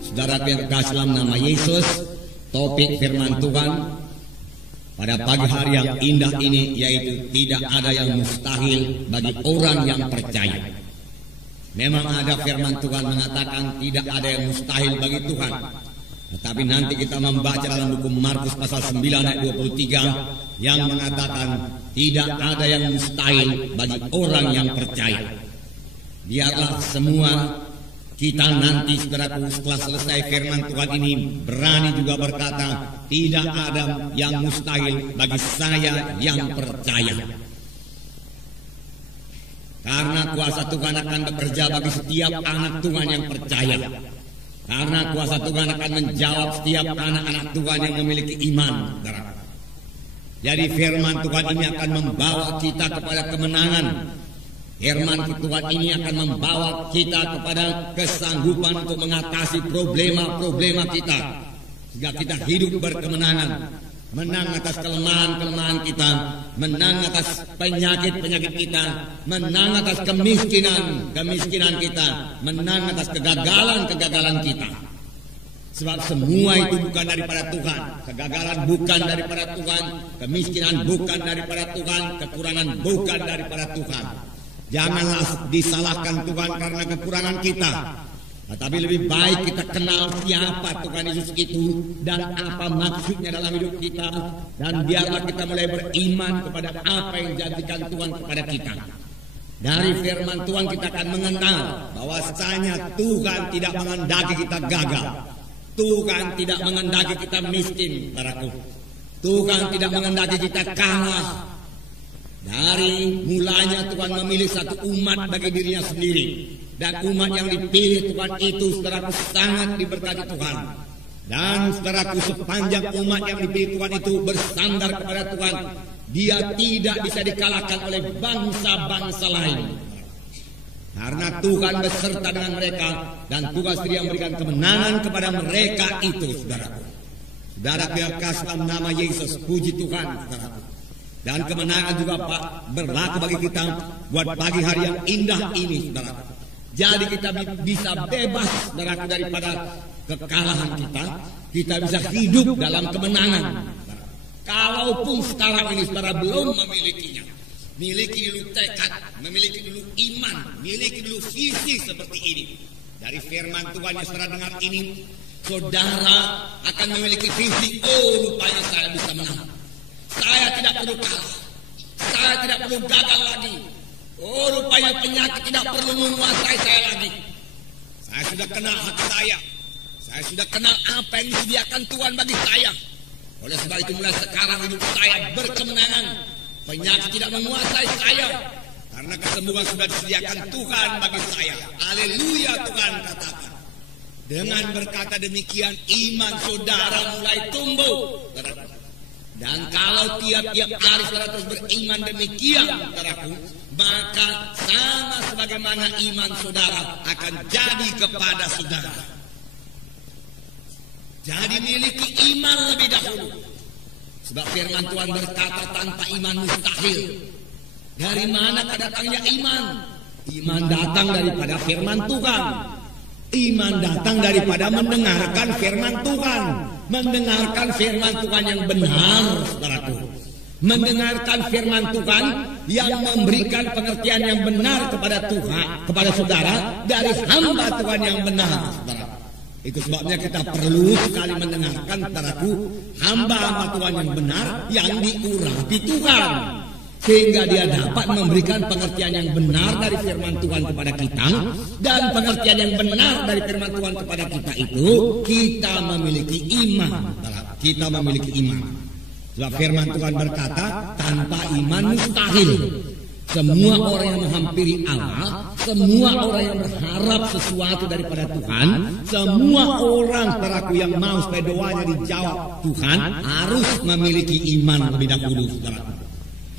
Saudara yang kekasih dalam nama Yesus, topik firman Tuhan pada pagi hari yang indah ini yaitu tidak ada yang mustahil bagi orang yang percaya. Memang ada firman Tuhan mengatakan tidak ada yang mustahil bagi Tuhan. Tetapi nanti kita membaca dalam buku Markus pasal 9 ayat 23 yang mengatakan tidak ada yang mustahil bagi orang yang percaya. Biarlah semua kita nanti saudaraku setelah selesai firman Tuhan ini berani juga berkata tidak ada yang mustahil bagi saya yang percaya. Karena kuasa Tuhan akan bekerja bagi setiap anak Tuhan yang percaya. Karena kuasa Tuhan akan menjawab setiap anak-anak Tuhan yang memiliki iman. Jadi firman Tuhan ini akan membawa kita kepada kemenangan. Firman Tuhan ini akan membawa kita kepada kesanggupan untuk mengatasi problema-problema kita. Sehingga kita hidup berkemenangan. Menang atas kelemahan-kelemahan kita. Menang atas penyakit-penyakit kita. Menang atas kemiskinan kita. Menang atas kegagalan-kegagalan kita. Sebab semua itu bukan daripada Tuhan. Kegagalan bukan daripada Tuhan. Kemiskinan bukan daripada Tuhan. Kekurangan bukan daripada Tuhan. Janganlah disalahkan Tuhan karena kekurangan kita. Tetapi lebih baik kita kenal siapa Tuhan Yesus itu dan apa maksudnya dalam hidup kita. Dan biarlah kita mulai beriman kepada apa yang dijadikan Tuhan kepada kita. Dari firman Tuhan kita akan mengenal bahwasanya Tuhan tidak mengendaki kita gagal. Tuhan tidak mengendaki kita miskin, saudaraku. Tuhan tidak mengendaki kita kalah. Dari mulanya Tuhan memilih satu umat bagi dirinya sendiri. Dan umat yang dipilih Tuhan itu saudaraku sangat diberkati Tuhan. Dan saudaraku sepanjang umat yang dipilih Tuhan itu bersandar kepada Tuhan, dia tidak bisa dikalahkan oleh bangsa-bangsa lain. Karena Tuhan beserta dengan mereka dan Tuhan sendiri yang memberikan kemenangan kepada mereka itu saudaraku. Saudara kekasih dalam nama Yesus, puji Tuhan saudaraku. Dan kemenangan juga Pak berlaku bagi kita buat pagi hari yang indah ini saudaraku. Jadi kita bisa bebas daripada kekalahan kita. Kita bisa hidup dalam kemenangan. Kalaupun sekarang ini saudara belum memilikinya. Miliki dulu tekad, memiliki dulu iman, miliki dulu visi seperti ini. Dari firman Tuhan yang saudara dengar ini, saudara akan memiliki visi. Oh, rupanya saya bisa menang. Saya tidak perlu kalah. Saya tidak perlu gagal lagi. Oh, rupanya penyakit tidak perlu menguasai saya lagi. Saya sudah kenal hak saya. Saya sudah kenal apa yang disediakan Tuhan bagi saya. Oleh sebab itu mulai sekarang hidup saya berkemenangan. Penyakit tidak menguasai saya. Karena kesembuhan sudah disediakan Tuhan bagi saya. Haleluya Tuhan katakan. Dengan berkata demikian iman saudara mulai tumbuh. Dan kalau tiap-tiap hari saudara terus beriman demikian, saudaraku, maka sama sebagaimana iman saudara akan jadi kepada saudara. Jadi miliki iman lebih dahulu. Sebab firman Tuhan berkata tanpa iman mustahil. Dari mana datangnya iman? Iman datang daripada firman Tuhan. Iman datang daripada mendengarkan firman Tuhan. Mendengarkan firman Tuhan yang benar, saudaraku. Mendengarkan firman Tuhan yang memberikan pengertian yang benar kepada Tuhan, kepada saudara dari hamba Tuhan yang benar, saudara. Itu sebabnya kita perlu sekali mendengarkan, saudaraku, hamba-hamba Tuhan yang benar yang diurapi Tuhan. Sehingga dia dapat memberikan pengertian yang benar dari firman Tuhan kepada kita. Dan pengertian yang benar dari firman Tuhan kepada kita itu, kita memiliki iman. Kita memiliki iman. Sebab firman Tuhan berkata, tanpa iman mustahil. Semua orang yang menghampiri Allah, semua orang yang berharap sesuatu daripada Tuhan, semua orang saudaraku yang mau supaya doanya dijawab Tuhan, harus memiliki iman lebih dahulu, saudaraku.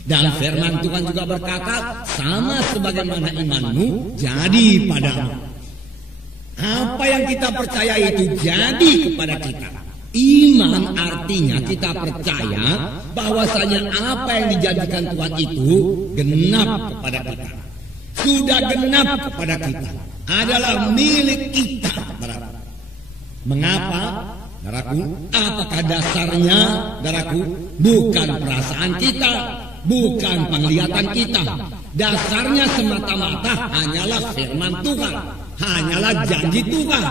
Dan firman Tuhan juga berkata, sama sebagaimana imanmu jadi padamu. Apa yang kita percaya itu jadi kepada kita. Iman artinya kita percaya bahwasanya apa yang dijadikan Tuhan itu genap kepada kita. Sudah genap kepada kita. Adalah milik kita. Mengapa? Saudaraku, apakah dasarnya? Saudaraku, bukan perasaan kita, bukan penglihatan kita. Dasarnya semata-mata hanyalah firman Tuhan, hanyalah janji Tuhan.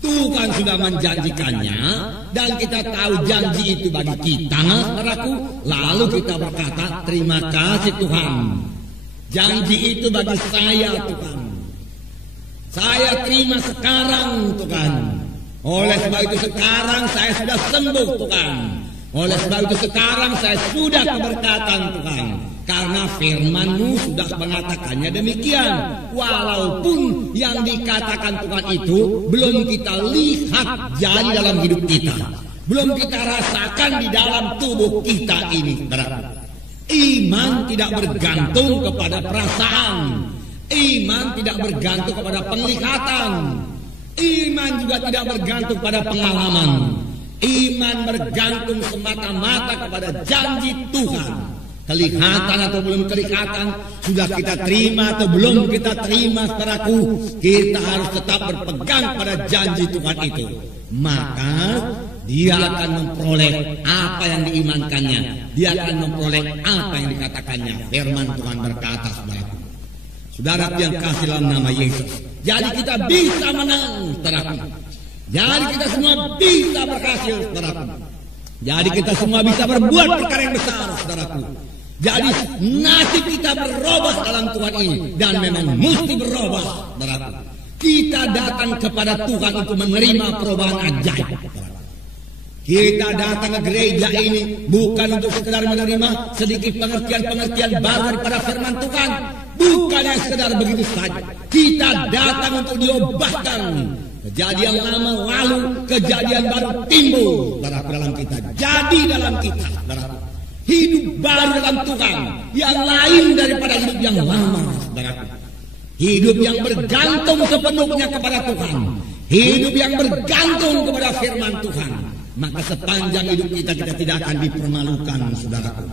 Tuhan sudah menjanjikannya dan kita tahu janji itu bagi kita, saudaraku. Lalu kita berkata, terima kasih Tuhan. Janji itu bagi saya, Tuhan. Saya terima sekarang, Tuhan. Oleh sebab itu sekarang saya sudah sembuh, Tuhan. Oleh sebab itu sekarang saya sudah keberkatan, Tuhan. Karena firman-Mu sudah mengatakannya demikian. Walaupun yang dikatakan Tuhan itu belum kita lihat jadi dalam hidup kita, belum kita rasakan di dalam tubuh kita ini. Iman tidak bergantung kepada perasaan. Iman tidak bergantung kepada penglihatan. Iman juga tidak bergantung pada pengalaman. Iman bergantung semata-mata kepada janji Tuhan. Kelihatan atau belum kelihatan, sudah kita terima atau belum kita terima, saudaraku, kita harus tetap berpegang pada janji Tuhan itu. Maka dia akan memperoleh apa yang diimankannya. Dia akan memperoleh apa yang dikatakannya. Firman Tuhan berkata, saudaraku. Saudara yang kasih dalam nama Yesus. Jadi kita bisa menang, saudaraku. Jadi kita semua bisa berhasil, saudaraku. Jadi kita semua bisa berbuat perkara yang besar, saudaraku. Jadi nasib kita berubah dalam Tuhan ini. Dan memang mesti berubah, saudaraku. Kita datang kepada Tuhan untuk menerima perubahan ajaib. Kita datang ke gereja ini bukan untuk sekedar menerima sedikit pengertian-pengertian baru daripada firman Tuhan. Bukan yang sekedar begitu saja. Kita datang untuk diubahkan. Kejadian lama lalu, kejadian baru timbul dalam kita. Jadi dalam kita, saudaraku. Hidup baru dalam Tuhan yang lain daripada hidup yang lama, saudaraku. Hidup yang bergantung sepenuhnya kepada Tuhan. Hidup yang bergantung kepada firman Tuhan. Maka sepanjang hidup kita tidak akan dipermalukan, saudaraku.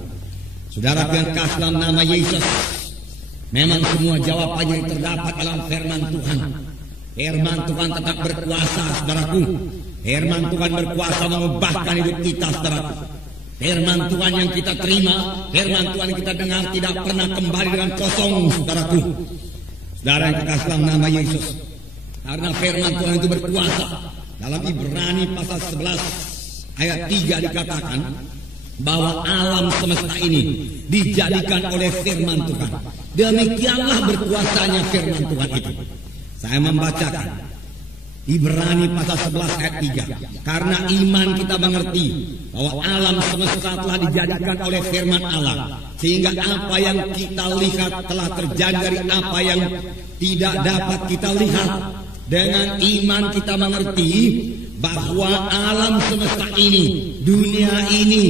Saudaraku yang kasih dalam nama Yesus. Memang semua jawabannya terdapat dalam firman Tuhan. Firman Tuhan tetap berkuasa, saudaraku. Firman Tuhan berkuasa mengubahkan hidup kita, saudaraku. Firman Tuhan yang kita terima, firman Tuhan yang kita dengar tidak pernah kembali dengan kosong, saudaraku. Saudara yang kita dalam nama Yesus. Karena firman Tuhan itu berkuasa. Dalam Ibrani pasal 11 ayat 3 dikatakan bahwa alam semesta ini dijadikan oleh firman Tuhan. Demikianlah berkuasanya firman Tuhan itu. Saya membacakan Ibrani pasal 11 ayat 3. Karena iman kita mengerti bahwa alam semesta telah dijadikan oleh firman Allah, sehingga apa yang kita lihat telah terjadi dari apa yang tidak dapat kita lihat. Dengan iman kita mengerti bahwa alam semesta ini, dunia ini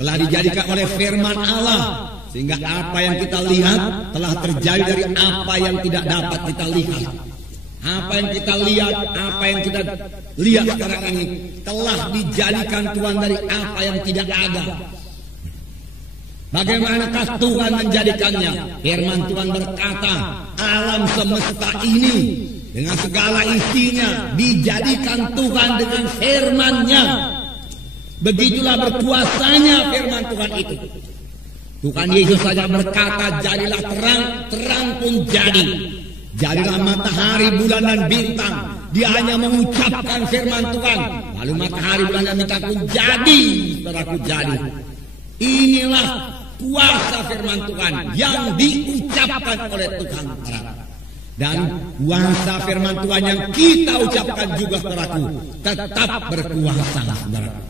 telah dijadikan oleh firman Allah, sehingga apa yang kita lihat telah terjadi dari apa yang tidak dapat kita lihat. Apa yang kita lihat, apa yang kita lihat sekarang ini telah dijadikan Tuhan dari apa yang tidak ada. Bagaimanakah Tuhan menjadikannya? Firman Tuhan berkata, alam semesta ini dengan segala isinya dijadikan Tuhan dengan firman-Nya. Begitulah berkuasanya firman Tuhan itu. Tuhan Yesus saja berkata, jadilah terang, terang pun jadi. Jadilah matahari, bulan dan bintang. Dia hanya mengucapkan firman Tuhan. Lalu matahari, bulan dan bintang pun jadi. Saudaraku, jadi. Inilah kuasa firman Tuhan yang diucapkan oleh Tuhan. Dan kuasa firman Tuhan yang kita ucapkan juga, saudaraku, tetap berkuasa, saudaraku.